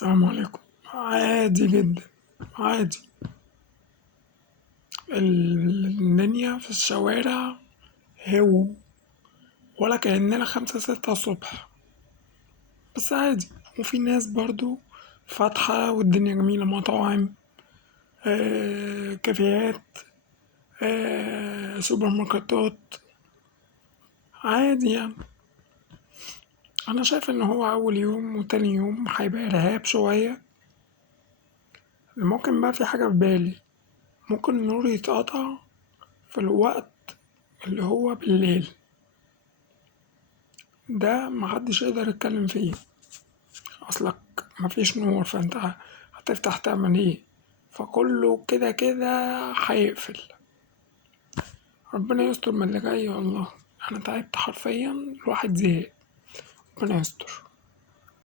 السلام عليكم. عادي جدا، عادي. الدنيا في الشوارع هو ولا كأننا 5 6 الصبح، بس عادي. وفي ناس برضو فاتحة والدنيا جميلة، مطاعم، كافيهات، سوبر ماركتات، عادي يعني. أنا شايف إن هو أول يوم وتاني يوم هيبقى إرهاب شوية. ممكن بقى في حاجة في بالي، ممكن النور يتقطع في الوقت اللي هو بالليل، ده محدش يقدر يتكلم فيه. أصلك مفيش نور، فأنت هتفتح تعمل ايه؟ فكله كده كده هيقفل. ربنا يستر من اللي جاي والله. أنا تعبت حرفيا، الواحد زهق. ربنا يستر.